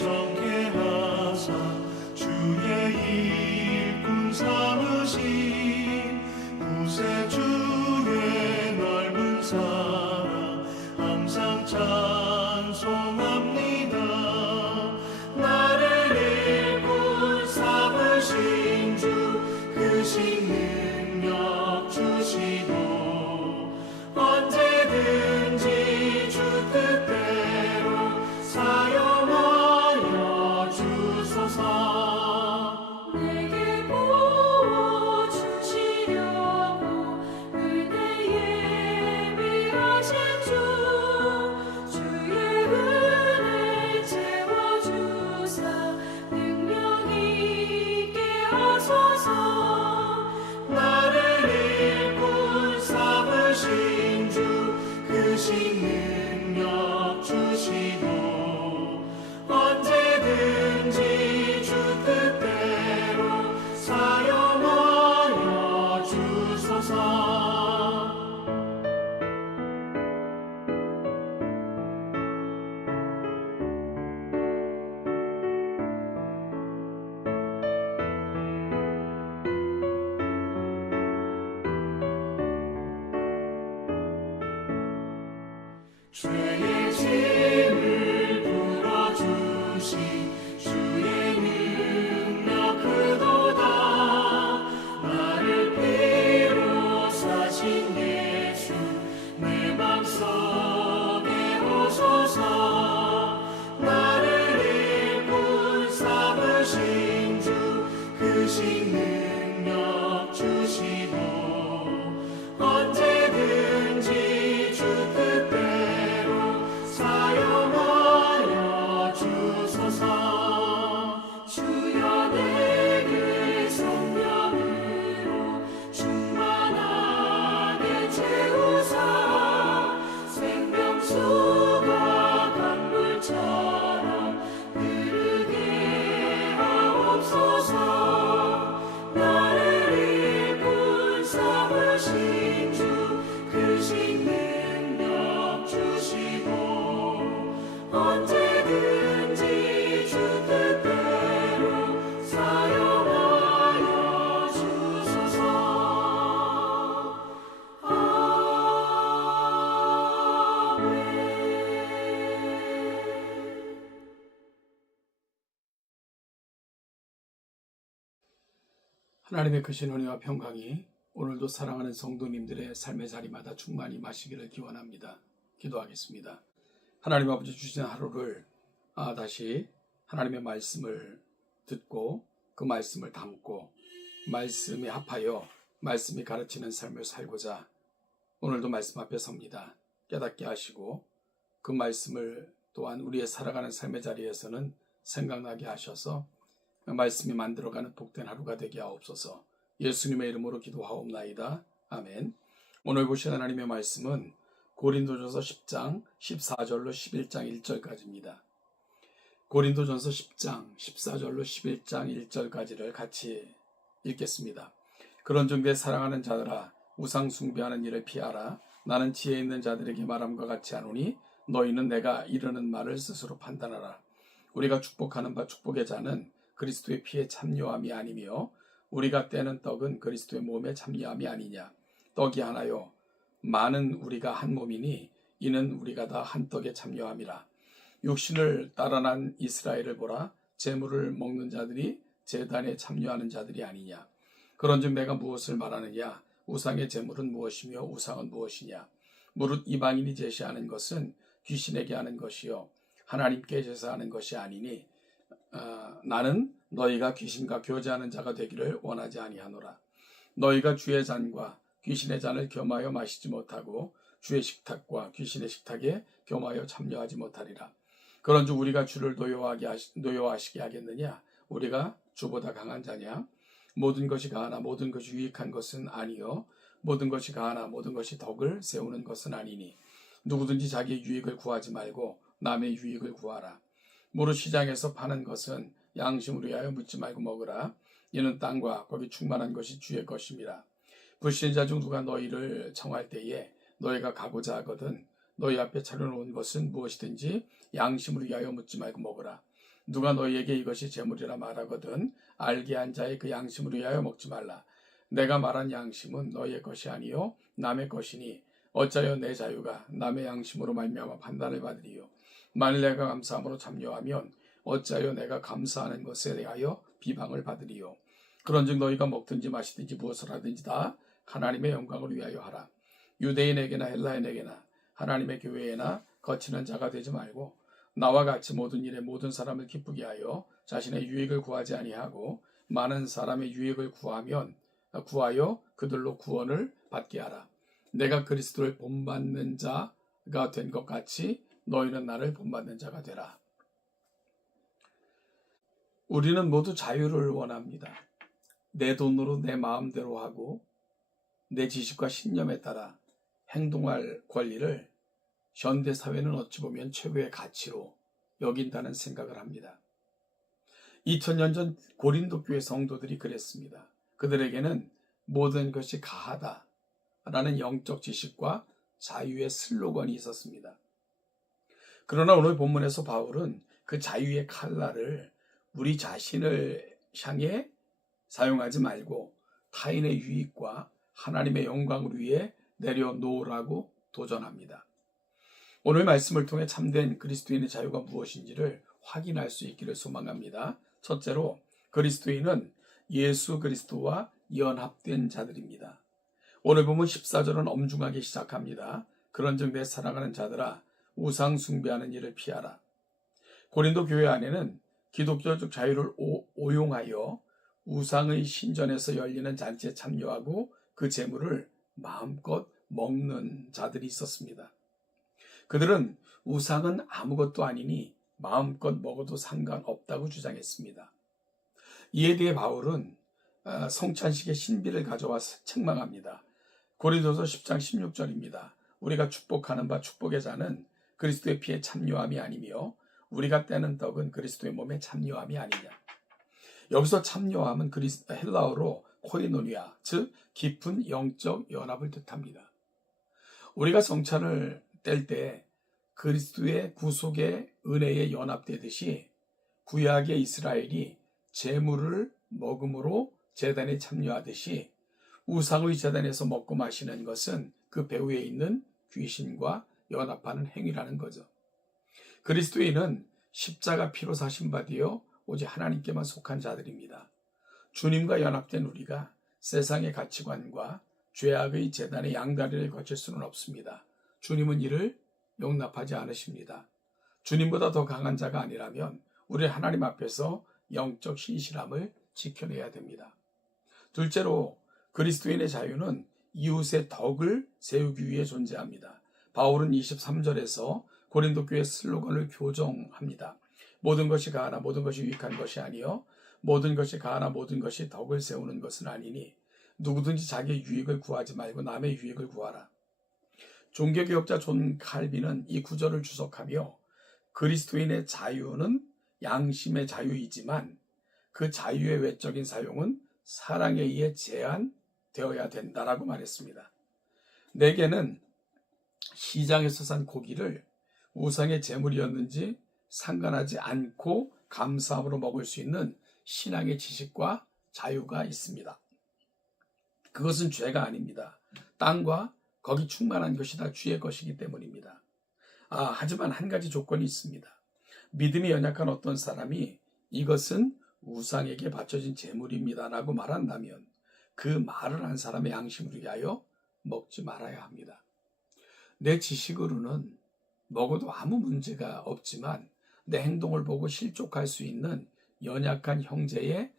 정케 하사 주의 일꾼 삼으신 구세주의 넓은 사랑 항상 찬송합니다. 나를 일꾼 삼으신 주 크신 능력 주시고 언제든지 주 뜻대로 사용하여 주소서. 내게 부어주시려고 은혜에 예비하신 주 주의 은혜 채워주사 능력 있게 하소서. 나를 일꾼 삼으신 주 크신 능력 주시고 언제든지 주 뜻대로 사용하여 주소서. 죄의 짐을 풀어주신 주의 능력 크도다. 나를 피로 사신 예수 내 맘속에 오소서. 나를 일꾼 삼으신 주 크신 능력 주시고 언제든지 주 뜻대로 사용하여 주소서. 주여 내게 성령으로 충만하게 채우사 생명수가 강물처럼 흐르게 하옵소서. 나를 일꾼 삼으신 주 크신 능력 주시고 언제든지 주 뜻대로 사용하여 주소서. 아멘. 하나님의 크신 은혜와 평강이 오늘도 사랑하는 성도님들의 삶의 자리마다 충만히 마시기를 기원합니다. 기도하겠습니다. 하나님 아버지 주신 하루를 다시 하나님의 말씀을 듣고 그 말씀을 담고 말씀에 합하여 말씀이 가르치는 삶을 살고자 오늘도 말씀 앞에 섭니다. 깨닫게 하시고 그 말씀을 또한 우리의 살아가는 삶의 자리에서는 생각나게 하셔서 말씀이 만들어가는 복된 하루가 되게 하옵소서. 예수님의 이름으로 기도하옵나이다. 아멘. 오늘 보실 하나님의 말씀은 고린도전서 10장 14절로 11장 1절까지입니다. 고린도전서 10장 14절로 11장 1절까지를 같이 읽겠습니다. 그런즉 내 사랑하는 자들아 우상 숭배하는 일을 피하라. 나는 지혜 있는 자들에게 말함과 같이 하노니 너희는 내가 이르는 말을 스스로 판단하라. 우리가 축복하는 바 축복의 자는 그리스도의 피에 참여함이 아니며 우리가 떼는 떡은 그리스도의 몸에 참여함이 아니냐. 떡이 하나요 많은 우리가 한 몸이니 이는 우리가 다 한 떡에 참여함이라. 육신을 따라 난 이스라엘을 보라. 제물을 먹는 자들이 제단에 참여하는 자들이 아니냐. 그런즉 내가 무엇을 말하느냐. 우상의 제물은 무엇이며 우상은 무엇이냐. 무릇 이방인이 제시하는 것은 귀신에게 하는 것이요 하나님께 제사하는 것이 아니니 나는 너희가 귀신과 교제하는 자가 되기를 원하지 아니하노라. 너희가 주의 잔과 귀신의 잔을 겸하여 마시지 못하고 주의 식탁과 귀신의 식탁에 겸하여 참여하지 못하리라. 그런즉 우리가 주를 노여워하시게 하겠느냐. 우리가 주보다 강한 자냐. 모든 것이 가하나 모든 것이 유익한 것은 아니요 모든 것이 가하나 모든 것이 덕을 세우는 것은 아니니 누구든지 자기의 유익을 구하지 말고 남의 유익을 구하라. 무릇 시장에서 파는 것은 양심을 위하여 묻지 말고 먹으라. 이는 땅과 거기 충만한 것이 주의 것임이라. 불신자 중 누가 너희를 청할 때에 너희가 가고자 하거든 너희 앞에 차려놓은 것은 무엇이든지 양심을 위하여 묻지 말고 먹으라. 누가 너희에게 이것이 재물이라 말하거든 알게 한 자의 그 양심을 위하여 먹지 말라. 내가 말한 양심은 너희의 것이 아니요 남의 것이니 어찌하여 내 자유가 남의 양심으로 말미암아 판단을 받으리요. 만일 내가 감사함으로 참여하면 어찌하여 내가 감사하는 것에 대하여 비방을 받으리요. 그런즉 너희가 먹든지 마시든지 무엇을 하든지 다 하나님의 영광을 위하여 하라. 유대인에게나 헬라인에게나 하나님의 교회에나 거치는 자가 되지 말고 나와 같이 모든 일에 모든 사람을 기쁘게 하여 자신의 유익을 구하지 아니하고 많은 사람의 유익을 구하여 그들로 구원을 받게 하라. 내가 그리스도를 본받는 자가 된 것 같이 너희는 나를 본받는 자가 되라. 우리는 모두 자유를 원합니다. 내 돈으로 내 마음대로 하고 내 지식과 신념에 따라 행동할 권리를 현대사회는 어찌 보면 최고의 가치로 여긴다는 생각을 합니다. 2000년 전 고린도 교회 성도들이 그랬습니다. 그들에게는 모든 것이 가하다라는 영적 지식과 자유의 슬로건이 있었습니다. 그러나 오늘 본문에서 바울은 그 자유의 칼날을 우리 자신을 향해 사용하지 말고 타인의 유익과 하나님의 영광을 위해 내려놓으라고 도전합니다. 오늘 말씀을 통해 참된 그리스도인의 자유가 무엇인지를 확인할 수 있기를 소망합니다. 첫째로 그리스도인은 예수 그리스도와 연합된 자들입니다. 오늘 보면 14절은 엄중하게 시작합니다. 그런즉 내 사랑하는 자들아 우상 숭배하는 일을 피하라. 고린도 교회 안에는 기독교적 자유를 오용하여 우상의 신전에서 열리는 잔치에 참여하고 그 재물을 마음껏 먹는 자들이 있었습니다. 그들은 우상은 아무것도 아니니 마음껏 먹어도 상관없다고 주장했습니다. 이에 대해 바울은 성찬식의 신비를 가져와서 책망합니다. 고린도서 10장 16절입니다. 우리가 축복하는 바 축복의 자는 그리스도의 피에 참여함이 아니며 우리가 떼는 떡은 그리스도의 몸에 참여함이 아니냐. 여기서 참여함은 헬라어로 코이노니아, 즉 깊은 영적 연합을 뜻합니다. 우리가 성찬을 뗄 때 그리스도의 구속의 은혜에 연합되듯이 구약의 이스라엘이 제물을 먹음으로 제단에 참여하듯이 우상의 제단에서 먹고 마시는 것은 그 배후에 있는 귀신과 연합하는 행위라는 거죠. 그리스도인은 십자가 피로 사신 바 되어 오직 하나님께만 속한 자들입니다. 주님과 연합된 우리가 세상의 가치관과 죄악의 제단의 양다리를 거칠 수는 없습니다. 주님은 이를 용납하지 않으십니다. 주님보다 더 강한 자가 아니라면 우리 하나님 앞에서 영적 신실함을 지켜내야 됩니다. 둘째로 그리스도인의 자유는 이웃의 덕을 세우기 위해 존재합니다. 바울은 23절에서 고린도 교회 슬로건을 교정합니다. 모든 것이 가하나 모든 것이 유익한 것이 아니요 모든 것이 가하나 모든 것이 덕을 세우는 것은 아니니 누구든지 자기의 유익을 구하지 말고 남의 유익을 구하라. 종교개혁자 존 칼빈은 이 구절을 주석하며 그리스도인의 자유는 양심의 자유이지만 그 자유의 외적인 사용은 사랑에 의해 제한되어야 된다라고 말했습니다. 내게는 시장에서 산 고기를 우상의 제물이었는지 상관하지 않고 감사함으로 먹을 수 있는 신앙의 지식과 자유가 있습니다. 그것은 죄가 아닙니다. 땅과 거기 충만한 것이 다 주의 것이기 때문입니다. 하지만 한 가지 조건이 있습니다. 믿음이 연약한 어떤 사람이 이것은 우상에게 바쳐진 제물입니다 라고 말한다면 그 말을 한 사람의 양심을 위하여 먹지 말아야 합니다. 내 지식으로는 먹어도 아무 문제가 없지만 내 행동을 보고 실족할 수 있는 연약한 형제의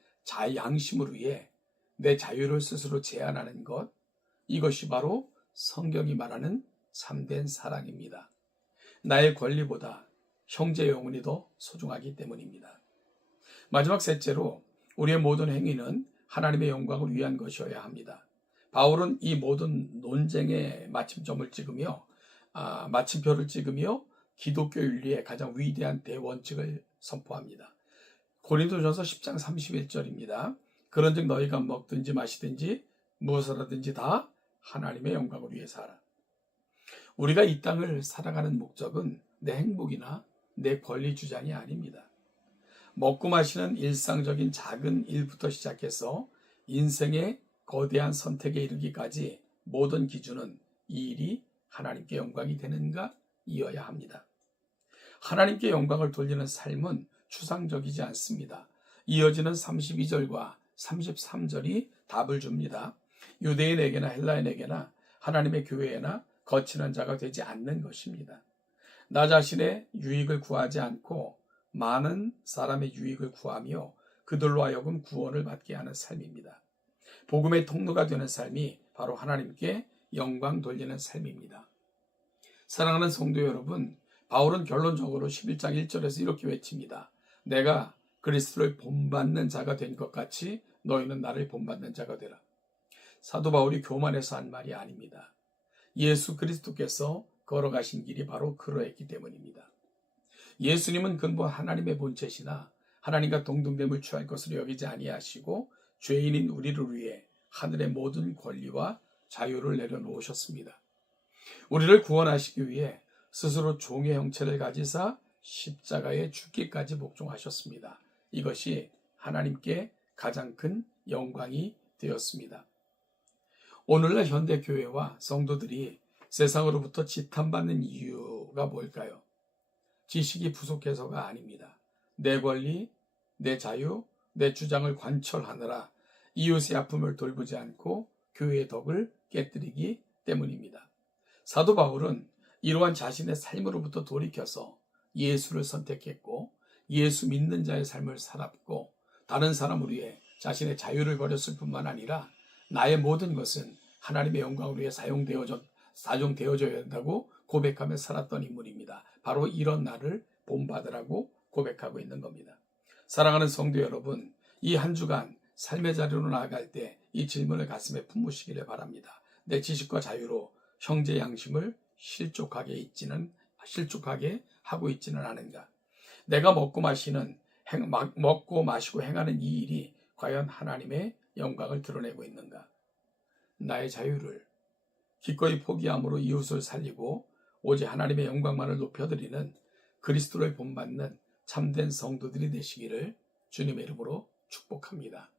양심을 위해 내 자유를 스스로 제한하는 것, 이것이 바로 성경이 말하는 참된 사랑입니다. 나의 권리보다 형제 영혼이 더 소중하기 때문입니다. 마지막 셋째로 우리의 모든 행위는 하나님의 영광을 위한 것이어야 합니다. 바울은 이 모든 논쟁의 마침표를 찍으며 기독교 윤리의 가장 위대한 대원칙을 선포합니다. 고린도전서 10장 31절입니다. 그런즉 너희가 먹든지 마시든지 무엇을 하든지 다 하나님의 영광을 위해서 하라. 우리가 이 땅을 살아가는 목적은 내 행복이나 내 권리 주장이 아닙니다. 먹고 마시는 일상적인 작은 일부터 시작해서 인생의 거대한 선택에 이르기까지 모든 기준은 이 일이 하나님께 영광이 되는가 이어야 합니다. 하나님께 영광을 돌리는 삶은 추상적이지 않습니다. 이어지는 32절과 33절이 답을 줍니다. 유대인에게나 헬라인에게나 하나님의 교회에나 거치는 자가 되지 않는 것입니다. 나 자신의 유익을 구하지 않고 많은 사람의 유익을 구하며 그들로 하여금 구원을 받게 하는 삶입니다. 복음의 통로가 되는 삶이 바로 하나님께 영광 돌리는 삶입니다. 사랑하는 성도 여러분, 바울은 결론적으로 11장 1절에서 이렇게 외칩니다. 내가 그리스도를 본받는 자가 된 것 같이 너희는 나를 본받는 자가 되라. 사도 바울이 교만해서 한 말이 아닙니다. 예수 그리스도께서 걸어가신 길이 바로 그러했기 때문입니다. 예수님은 근본 하나님의 본체시나 하나님과 동등됨을 취할 것으로 여기지 아니하시고 죄인인 우리를 위해 하늘의 모든 권리와 자유를 내려놓으셨습니다. 우리를 구원하시기 위해 스스로 종의 형체를 가지사 십자가에 죽기까지 복종하셨습니다. 이것이 하나님께 가장 큰 영광이 되었습니다. 오늘날 현대교회와 성도들이 세상으로부터 지탄받는 이유가 뭘까요? 지식이 부족해서가 아닙니다. 내 권리, 내 자유, 내 주장을 관철하느라 이웃의 아픔을 돌보지 않고 교회의 덕을 깨뜨리기 때문입니다. 사도 바울은 이러한 자신의 삶으로부터 돌이켜서 예수를 선택했고 예수 믿는 자의 삶을 살았고 다른 사람을 위해 자신의 자유를 버렸을 뿐만 아니라 나의 모든 것은 하나님의 영광을 위해 사용되어져야 한다고 고백하며 살았던 인물입니다. 바로 이런 나를 본받으라고 고백하고 있는 겁니다. 사랑하는 성도 여러분, 이 한 주간 삶의 자리로 나아갈 때 이 질문을 가슴에 품으시기를 바랍니다. 내 지식과 자유로 형제 양심을 실족하게 하고 있지는 않은가? 내가 먹고 마시고 행하는 이 일이 과연 하나님의 영광을 드러내고 있는가? 나의 자유를 기꺼이 포기함으로 이웃을 살리고 오직 하나님의 영광만을 높여드리는 그리스도를 본받는 참된 성도들이 되시기를 주님의 이름으로 축복합니다.